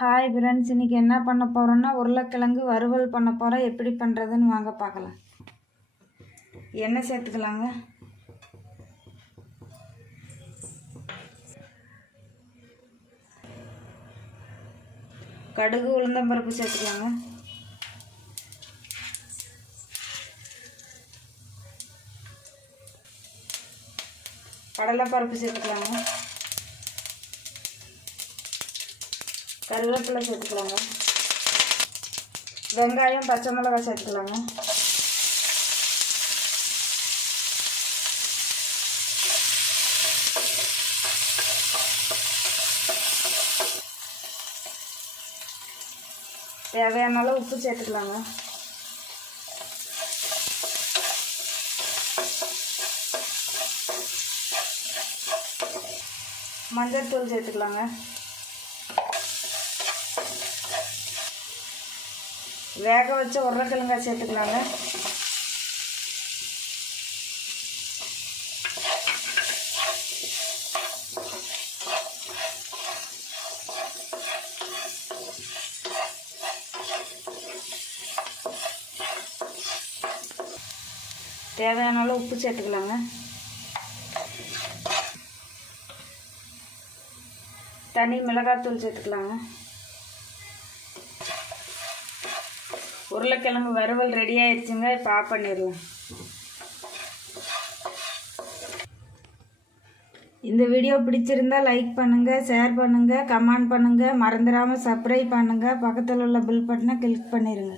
Hi friends, இன்றைக்கி என்ன பண்ண போகிறோன்னா உருளைக்கிழங்கு வறுவல் பண்ண போகிறோம். எப்படி பண்ணுறதுன்னு வாங்க பார்க்கலாம். எண்ணெய் சேர்த்துக்கலாங்க. கடுகு உளுந்தம்பருப்பு சேர்த்துக்கலாங்க. கடலைப்பருப்பு சேர்த்துக்கலாங்க. கருவேப்பிலை சேர்த்துக்கலாங்க. வெங்காயம் பச்சை மிளகாய் சேர்த்துக்கலாங்க. தேவையான அளவு உப்பு சேர்த்துக்கலாங்க. மஞ்சள் தூள் சேர்த்துக்கலாங்க. வேக வச்ச உருளைக்கிழங்காய் சேர்த்துக்கலாங்க. தேவையான அளவு உப்பு சேர்த்துக்கலாங்க. தனி மிளகாத்தூள் சேர்த்துக்கலாங்க. உருளைக்கிழங்கு வறுவல் ரெடி ஆயிடுச்சுங்க. இப்போ ஆஃப் பண்ணிடலாம். இந்த வீடியோ பிடிச்சிருந்தா லைக் பண்ணுங்கள், ஷேர் பண்ணுங்கள், கமெண்ட் பண்ணுங்கள். மறந்துடாமல் சப்ஸ்கிரைப் பண்ணுங்கள். பக்கத்தில் உள்ள பெல் பட்டனை கிளிக் பண்ணிடுங்க.